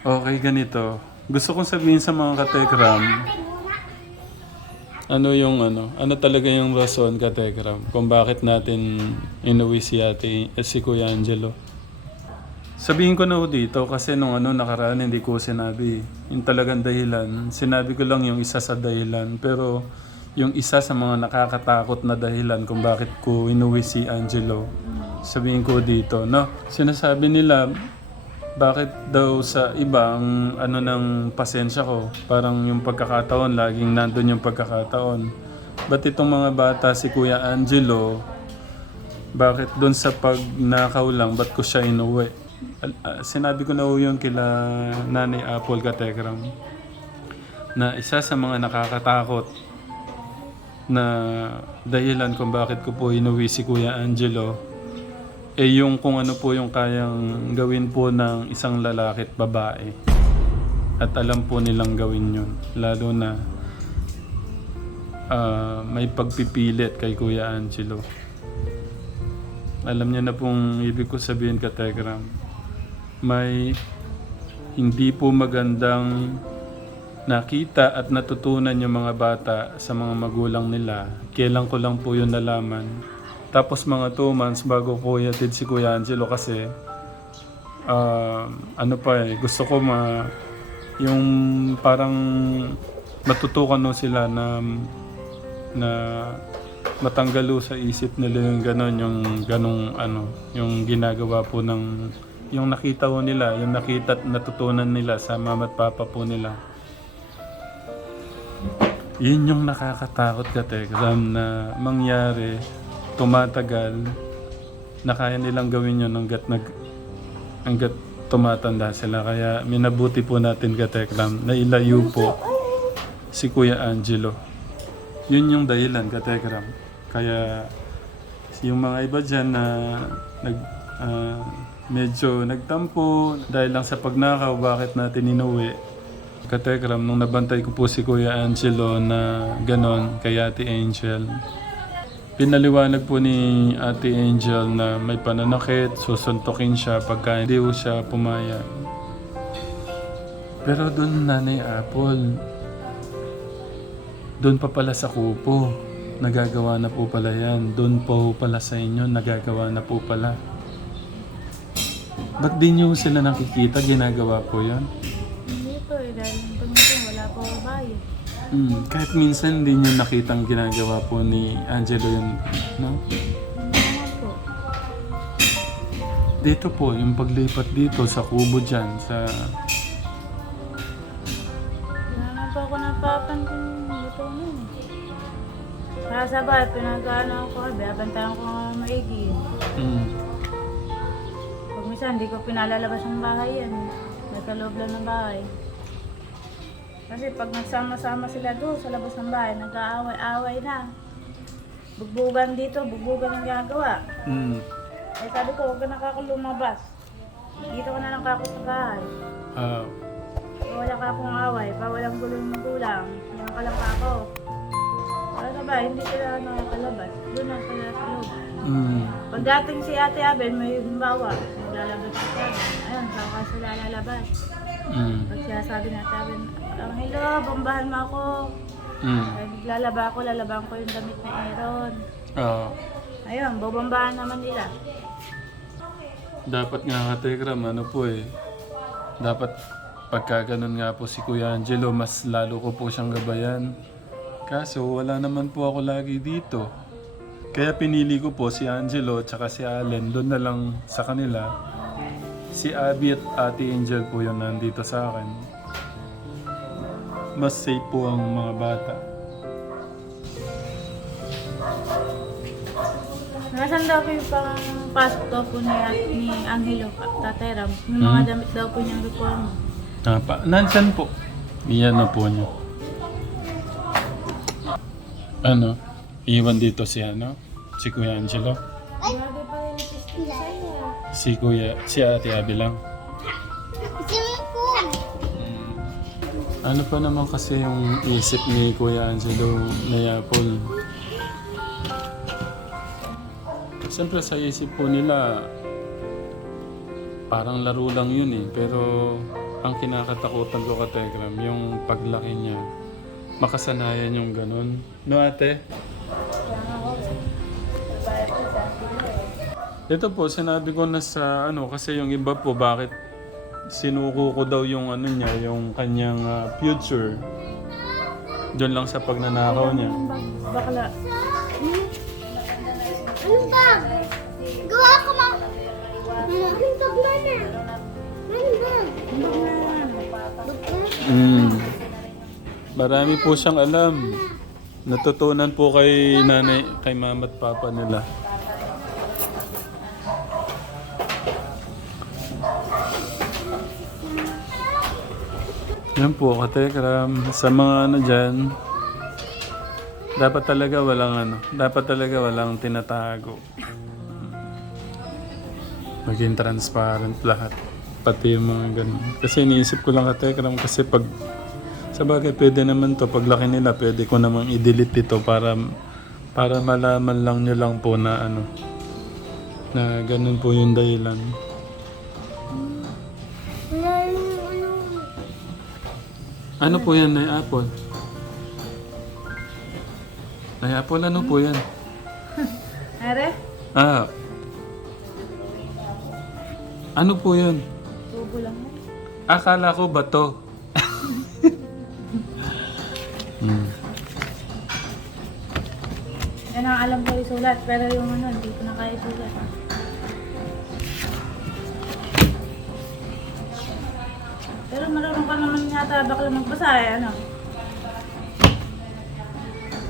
Okay, ganito. Gusto kong sabihin sa mga katekram, ano yung ano, ano talaga yung rason katekram kung bakit natin inuwi si ate, eh, si Kuya Angelo. Sabihin ko na ho dito kasi nung ano nakaraan hindi ko sinabi yung talagang dahilan. Sinabi ko lang yung isa sa dahilan pero yung isa sa mga nakakatakot na dahilan kung bakit ko inuwi si Angelo. Sabihin ko dito, no? Sinasabi nila bakit daw sa iba ang ano ng pasensya ko, parang yung pagkakataon laging nandun yung pagkakataon. Ba't itong mga bata si Kuya Angelo bakit doon sa pagnakaw lang, ba't ko siya inuwi? Ah, sinabi ko na ho yun kila Nanay Apple Katekram na isa sa mga nakakatakot na dahilan kung bakit ko po inuwi si Kuya Angelo eh yung kung ano po yung kayang gawin po ng isang lalaki at babae. At alam po nilang gawin yun. Lalo na ah, may pagpipilit kay Kuya Angelo. Alam niya na pong ibig ko sabihin ka Telegram. May hindi po magandang nakita at natutunan yung mga bata sa mga magulang nila. Kailan ko lang po yun nalaman. Tapos mga 2 months bago ko yatid si Kuya Angelo kasi ah, ano pa eh, gusto ko ma yung parang matutukan no sila na na matanggal ho sa isip nila yung ganon, yung ganong ano, yung ginagawa po ng, yung nakita ho nila, yung nakita at natutunan nila sa mama at papa po nila. Yun yung nakakatakot ka, Tekram, na mangyari, tumatagal, na kaya nilang gawin yun hanggat, nag, hanggat tumatanda sila. Kaya minabuti po natin ka, Tekram, na ilayo po si Kuya Angelo. Yun yung dahilan, Katekram. Kaya yung mga iba dyan na nag, ah, medyo nagtampo dahil lang sa pagnakaw, bakit natin inuwi. Katekram, nung nabantay ko po si Kuya Angelo na ganon kay Ate Angel, pinaliwanag po ni Ate Angel na may pananakit, susuntokin siya pagka hindi siya pumayag. Pero doon, Nanay Apple, doon pa pala sa kupo. Nagagawa na po pala yan. Doon po pala sa inyo, nagagawa na po pala. Ba't di nyo sila nakikita? Ginagawa po yan? Hindi po eh, dahil pag wala po babae. Hmm, kahit minsan hindi nyo nakitang ginagawa po ni Angelo yun, no? Hindi naman po. Dito po, yung paglipat dito sa kubo dyan, sa... Wala naman po ako napapansin dito nun. Para sa bahay, pinag-ano ako kami, abantayan ko nga maigi. Hmm, Pag minsan, hindi ko pinalalabas ng bahay yan. May kaloob lang ng bahay. Kasi pag nagsama-sama sila doon sa labas ng bahay, nag-aaway-away na. Bugbugan dito, bugbugan ang gagawa. hmm, Eh sabi ko, huwag ka nakakulumabas. Dito ka na lang kako sa bahay. ah, Wala ka akong away, pa walang gulong ng gulang. Yan ka lang pa ako. Ano ba, hindi sila nakakalabas. Doon na sila sa loob. hmm, Pagdating si Ate Abel, may halimbawa, maglalabas si Ate Abel. Ayun, saka ka sila lalabas. Hmm, Pag siya sabi na Ate Abel, ang hello, bombahan mo ako. Ay, lalaba ako, lalaban ko yung damit na Aaron. ah. Ayun, bobombahan naman nila. Dapat nga ka Tekram, ano po eh. Dapat pagka ganun nga po si Kuya Angelo, mas lalo ko po siyang gabayan. Kaso wala naman po ako lagi dito. Kaya pinili ko po si Angelo at si Allen. Doon na lang sa kanila. Si Abby at Ate Angel po yung nandito sa akin. Mas safe po ang mga bata. Nasaan daw po yung pang pasok daw po ni, ni Angelo, Tatay Ram? Yung mga Hmm? damit daw po niyang reforma. Ah, pa, nandyan po. Iyan na po niyo. Ano? Iwan dito si ano? Si Kuya Angelo? Si Kuya, si Ate Abby lang. Mm. Ano pa naman kasi yung isip ni Kuya Angelo na Apple? Siyempre sa isip po nila, parang laro lang yun eh. Pero ang kinakatakutan ko ka Tegram, yung paglaki niya. Makasanayan yung ganun. No ate? Ito po, sinabi ko na sa ano, kasi yung iba po, bakit sinuko ko daw yung ano niya, yung kanyang ah, future. Doon lang sa pagnanakaw niya. Bakla. Anong bag? Gawa ko ma... Anong bag mo na? Anong bag? Ang bak na yan. Mm. Marami po siyang alam. Natutunan po kay nanay, kay mama at papa nila. Yan po, katekram. Sa mga ano dyan, dapat talaga walang ano, dapat talaga walang tinatago. Maging transparent lahat. Pati yung mga ganun. Kasi iniisip ko lang katekram kasi pag sa bagay pwede naman to paglaki nila pwede ko namang i-delete ito para para malaman lang nyo lang po na ano na ganun po yung dahilan. Ano po yan, Nay Apple? Nay Apple, ano po yan? Ere? Ah. Ano po yan? Tubo lang yan. Akala ko bato. hmm. Yan ang alam ko isulat. Pero yung ano, hindi ko na kaya isulat. Pero marunong ka naman yata bakla magbasa eh, ano?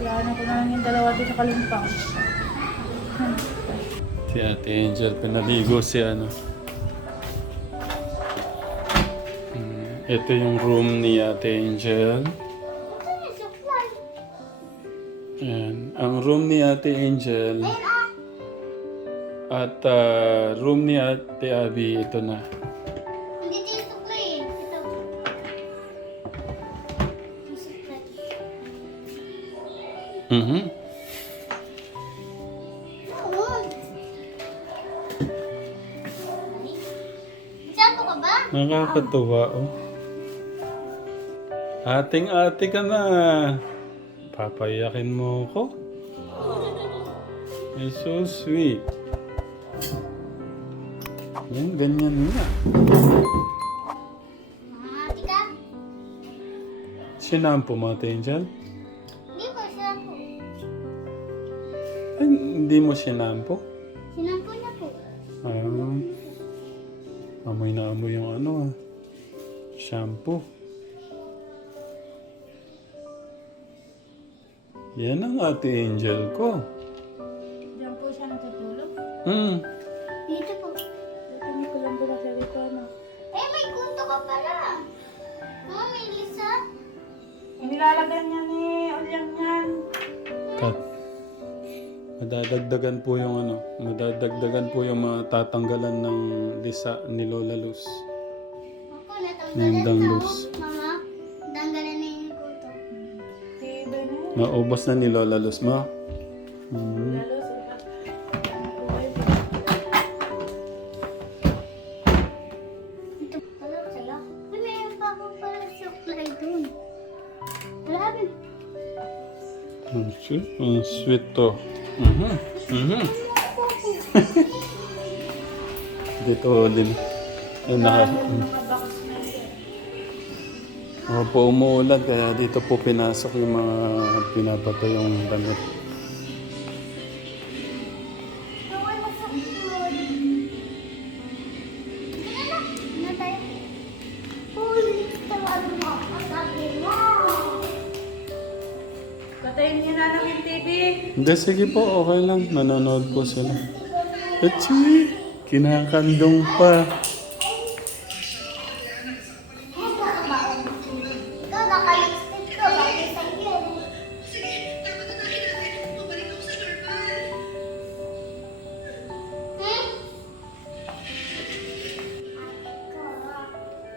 Ano ko na lang yung dalawa doon sa kalumpang. Si Ate Angel, pinaligo si ano. Hmm, Ito yung room ni Ate Angel. Ayan. Ang room ni Ate Angel at ah, room ni Ate Abby, ito na. Mhm. Ba? Nakakatuwa, oh. Ating ate ka na. Papayakin mo ko. You're so sweet. Yan, ganyan nga. Sinampo mo, Angel? Ay, hindi mo sinampo? Sinampo niya po. Ah, amoy na amoy yung ano ah. Shampoo. Yan ang Ate Angel ko. Diyan po siya natutulog. Hmm. Madadagdagan po yung ano, madadagdagan po yung mga tatanggalan ng lisa ni Lola Luz. Ako, natanggalan danglus. na. oh. Mama, tanggalan na yung Bene. Naubos na ni Lola Luz? Hmm. Lalo sa Ito pala sa'yo. Ay, mayroon pa akong pala supply dun. Wala rin. Ang sweet, ang sweet to. Mhm. Mhm. Dito din. Ay, naka, Nakabox na yan. Mga po umuulan kaya dito po pinasok yung mga pinabato yung damit. Hindi, sige po, okay lang. Nanonood po sila. Echi, kinakandong pa.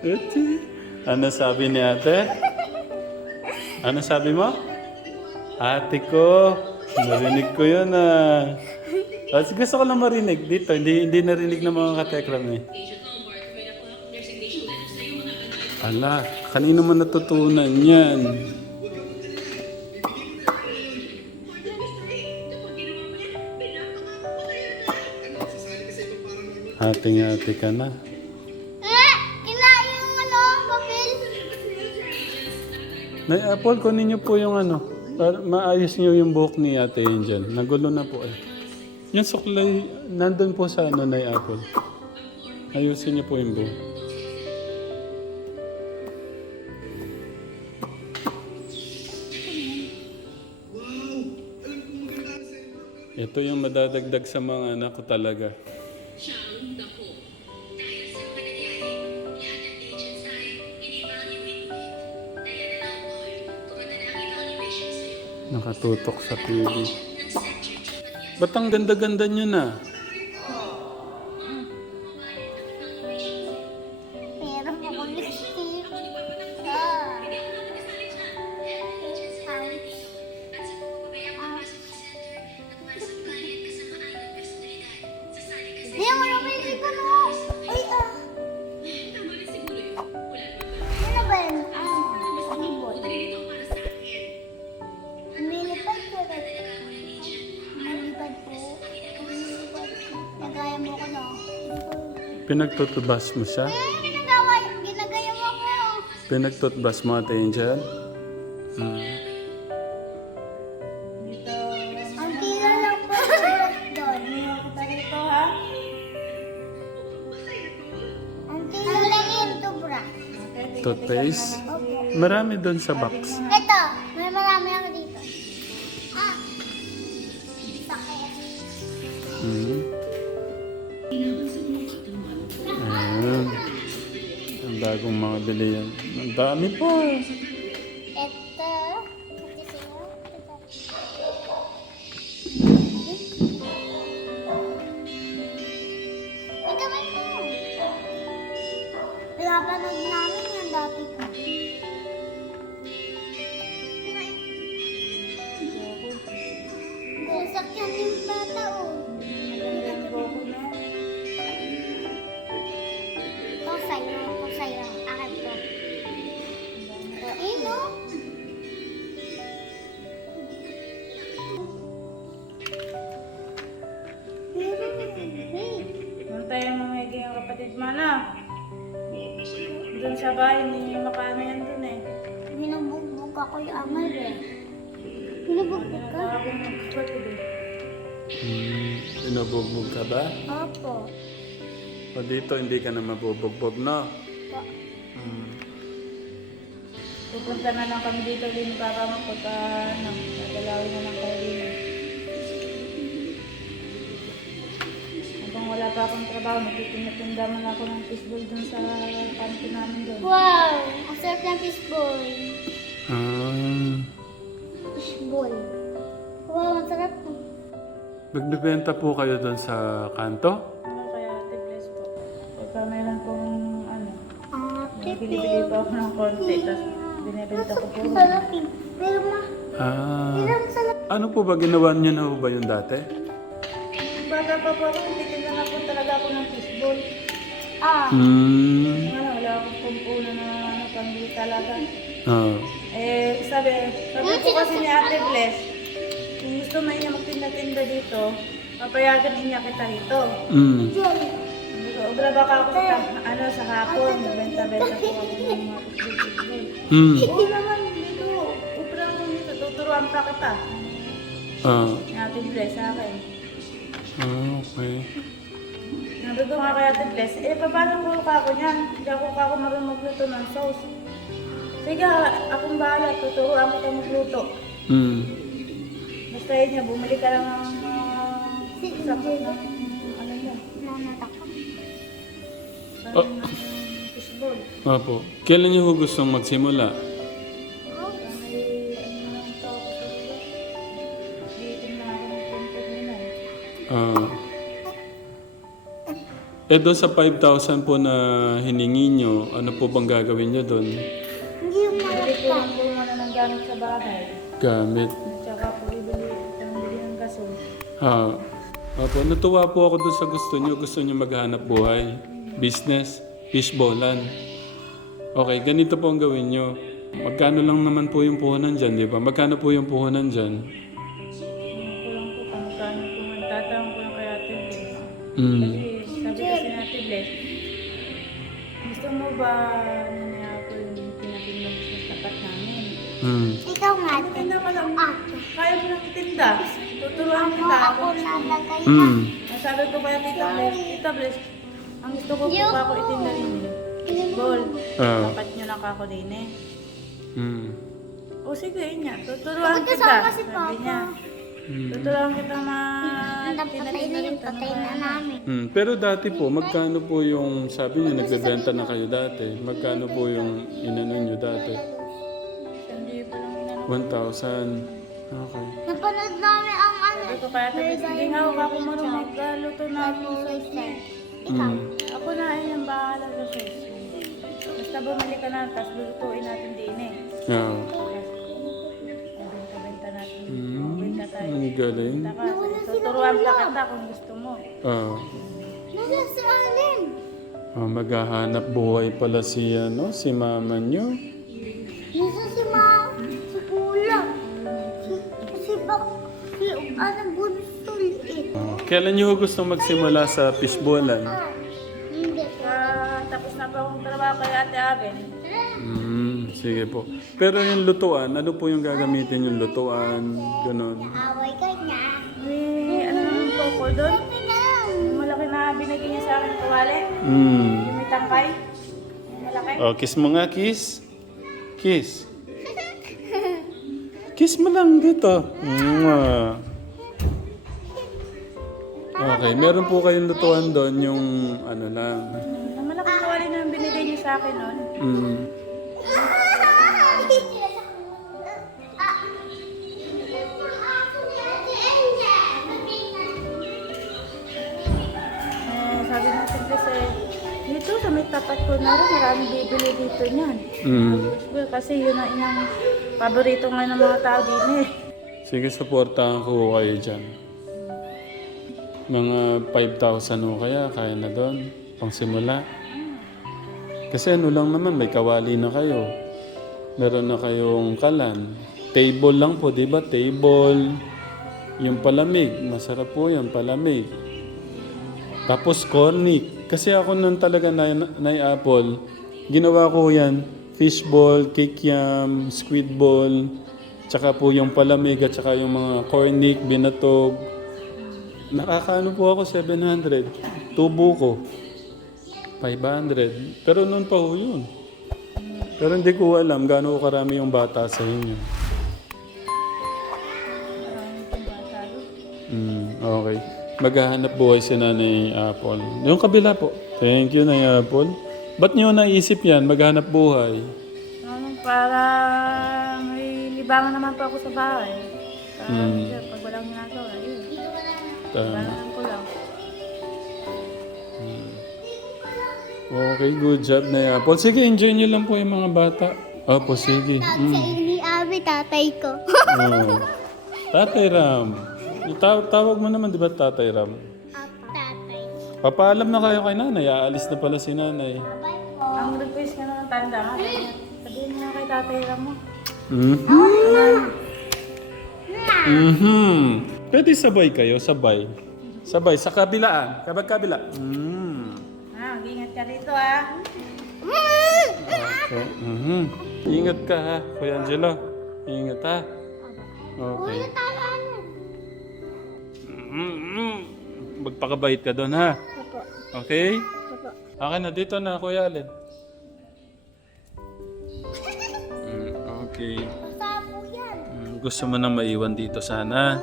Echi. Ano sabi ni ate? Ano sabi mo? Ate ko, narinig ko yun ah. Tapos gusto ko lang marinig dito. Hindi, hindi narinig ng mga katekram eh. Ala, kanino mo natutunan yan? Hating-hati ka na. Ano, papel. Nay Apple, kunin niyo po yung ano. Para maayos niyo yung buhok ni Ate Angel. Nagulo na po eh. Yung suklay, nandun po sa ano, Nay Apple. Ayusin niyo po yung buhok. Ito yung madadagdag sa mga anak ko talaga. Nakatutok sa TV. Ba't ang ganda-ganda niyo na? Meron ako lipstick. Ah. at sa pagpapabayang Pinagtutubas mo siya? Eh, ginagawa, ginagaya mo ko. Pinagtutubas mo, Ate Angel? Hmm. Ang tira lang po doon. dito ha. Ang tira lang yung tubra. Toothpaste? Marami doon sa box. Ito, may marami ako dito. Ah. Sakit. Hmm. Bagong mga bili yan. Ang dami po. Pinabugbog ka ba? Opo. O dito, hindi ka na mabubugbog, no? Po. Hmm. Pupunta na lang kami dito din para magpagka, ano, gagalawin na lang kayo din. Habang wala pa akong trabaho, nagtitinda man ako ng fishbowl dun sa kanto namin doon. Wow! Ang sarap ng fishball. Ah. Fishball. Nagbibenta po kayo doon sa kanto? Ano kaya ate bless po? Pagka mayroon pong ano, Ah, bili-bili pa ako ng konti, tapos binibenta ko po. Eh. Pero ma, Ah. Ano po ba ginawa niyo na po ba yung dati? Bata pa po ako, nagtitinda na po talaga ako ng fishbowl. Ah. Hmm. Ano, wala akong kumpuna na ano, pambili talaga. Ah. Eh, sabi, sabi ko kasi ni Ate Bless, gusto mo niya magtinda-tinda dito, papayagan niya kita. Sabi ko, Obra baka ako sa, ano, sa hapon, benta-benta po ako ng mga. Hmm. Oo naman, dito. Obra mo dito, tuturuan pa kita. Ah. Ni Ate Bless sa akin. Ah, okay. Sabi ko nga kay Ate Bless, eh, paano mo ka ako niyan? Hindi ako ka ako marunong magluto ng sauce. Sige, akong bahala, tuturuan ko ka magluto. Hmm. Yun niya, bumili ka lang ng uh, ng ano niya, ng fishball. Opo. Kailan niyo ho gustong magsimula? Ano sa. Ah. Eh doon sa 5,000 po na hiningi nyo, ano po bang gagawin nyo doon? Hindi ko muna ng gamit sa bahay. Gamit. Ah. Opo, natuwa po ako doon sa gusto nyo. Gusto nyo maghanap buhay. Business. Fishbowlan. Okay, ganito po ang gawin nyo. Magkano lang naman po yung puhunan dyan, di ba? Magkano po yung puhunan dyan? Kulang po kung magkano po man. Tatanong ko lang kay Ate Bless. Mm. Kasi sabi kasi ni Ate Bless, gusto mo ba nanaya ko yung pinapinag sa tapat namin? Mm. Ikaw nga, ate. Tinda ka lang. Ah, Kaya mo lang itinda. Tuturuan ako, kita. ako nalagay. Mm. Ang sabi ko kaya Tita Bless, Tita Bless, ang gusto ko po pa ako itinda rin eh. Ball. Ah. Tapat nyo lang ako din eh. Mm. O sige. Tuturuan Bakit kita. kasama si Sabi Papa? niya. Mm. Tuturuan kita ma... Patay na yung patay na namin. Mm. Pero dati po, magkano po yung, sabi niyo, nagbebenta na kayo dati. Magkano po yung inano nyo dati? Hindi pa lang inano. 1,000. Okay. Napanood namin ang ano. Sabi ko kaya tabi, sige nga ako ako marunong magluto na ako sauce. Mm. Ako na ay ang bahala sa sauce. Basta bumili ka na, tapos lulutuin natin din eh. Yeah. Benta-benta natin. Mm. Benta tayo. Ang galing. Ka. Tuturuan pa kita kung gusto mo. Ah. Nasa si Allen. Ah, maghahanap buhay pala si, ano, si mama nyo. Nasa si Ma, bunso liit. Ah, kailan nyo gusto magsimula sa fishbowlan? Hindi. Ah, tapos na pa akong trabaho kay Ate Aben. Mm, sige po. Pero yung lutuan, ano po yung gagamitin yung lutuan? Ganon. Away ka niya. May ano naman po ko doon? Yung malaki na binigay niya sa akin ng kawali. Mm. Yung may tangkay. Yung malaki. Oh, kiss mo nga, kiss. Kiss. Kiss mo lang dito. Mwah. Okay, meron po kayong lutuan doon yung ano lang. Yung malaking kawali na binigay niya sa akin noon. Mm. Eh, sabi natin kasi, dito sa may tapat ko na rin, maraming bibili dito niyan. Mm. Well, kasi yun ang inang paborito nga ng mga tao din eh. Sige, supportahan ko kayo dyan. Mga 5,000 o kaya, kaya na doon. Pang simula. Kasi ano lang naman, may kawali na kayo. Meron na kayong kalan. Table lang po, di ba? Table. Yung palamig. Masarap po yung palamig. Tapos cornic. Kasi ako nun talaga na, na apple. Ginawa ko yan. Fishball, kikiam, squid ball. Tsaka po yung palamig at tsaka yung mga cornic, binatog. Nakakaano po ako 700. Tubo ko. 500. Pero noon pa ho yun. Pero hindi ko alam gaano karami yung bata sa inyo. Mm, okay. Maghahanap buhay si Nanay Apple. Yung kabila po. Thank you, Nanay Apple. Ba't niyo naisip yan? Maghanap buhay. Ano, para may libangan naman po ako sa bahay. Para Hmm. pag walang ginagawa, yun. Tama. Libangan ko lang. Okay, good job, Nanay Apple. Sige, enjoy niyo lang po yung mga bata. Opo, sige. Sa Mm. ini abi tatay ko. Oh. Tatay Ram. Itaw- tawag mo naman, di ba, Tatay Ram? Papaalam na kayo kay nanay. Aalis na pala si nanay. Ang request ka ng tanda sabihin niya kay tatay mo. Mm-hmm. Mm-hmm. Pwede sabay kayo, sabay. Sabay, sa kabilaan. Kabag kabila. Mm. Ah, mag-ingat ka rito ah. Okay. Mhm. Ingat ka ha, Kuya Angelo. Ingat ha. Okay. Mm-hmm. Magpakabait ka doon ha. Okay? Akin na dito na, Kuya Allen. Mm, okay. Mm, gusto mo nang maiwan dito sana?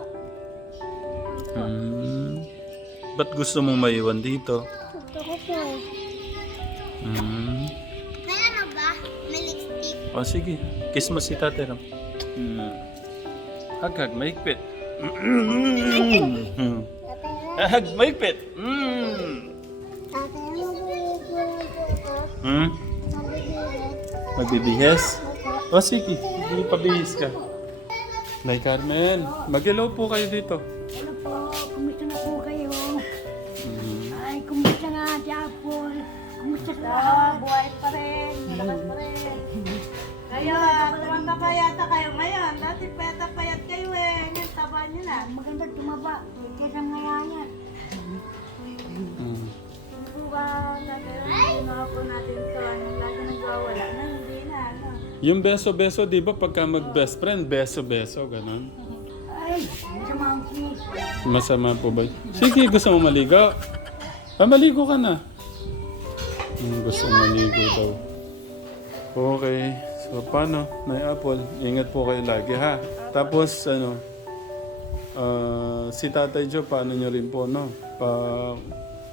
Mm. Ba't gusto mong maiwan dito? Gusto ko po. Mm. May ano ba? May lipstick. O sige, kiss mo si Tate Ram. Mm. Hag-hag, maigpit. Tatay, Hag, maigpit. Mm. Hmm? Magbibihes? O sige, hindi pabihis ka. Nay Carmen, mag-hello po kayo dito. Ano po, kumusta na po kayo? Mm. Ay, kumusta na, Japol? Kumusta Ah, buhay pa rin. Malakas pa rin. Ngayon, tumanda pa yata kayo ngayon. Dati peta payat kayo eh. Ngayon, taba niyo na. Maganda tumaba. Kaya ngayon. Mm. Po ba natin, mga po natin ito, ano, lagi nagwawala na, hindi na, ano. Yung beso-beso, di ba pagka mag-best friend, beso-beso, ganun? Ay, masama kinis. Masama po ba? Sige, gusto mo maligo? Ah, maligo ka na. Hmm, gusto mo maligo daw. Okay. So, paano? Nay Apple, ingat po kayo lagi, ha? Tapos, ano, ah, si Tatay Joe, paano nyo rin po, no? Pa,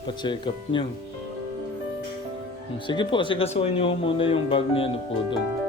pa-check up nyo. Hmm, Sige po, kasi kasuhin nyo muna yung bag niya, ano po doon.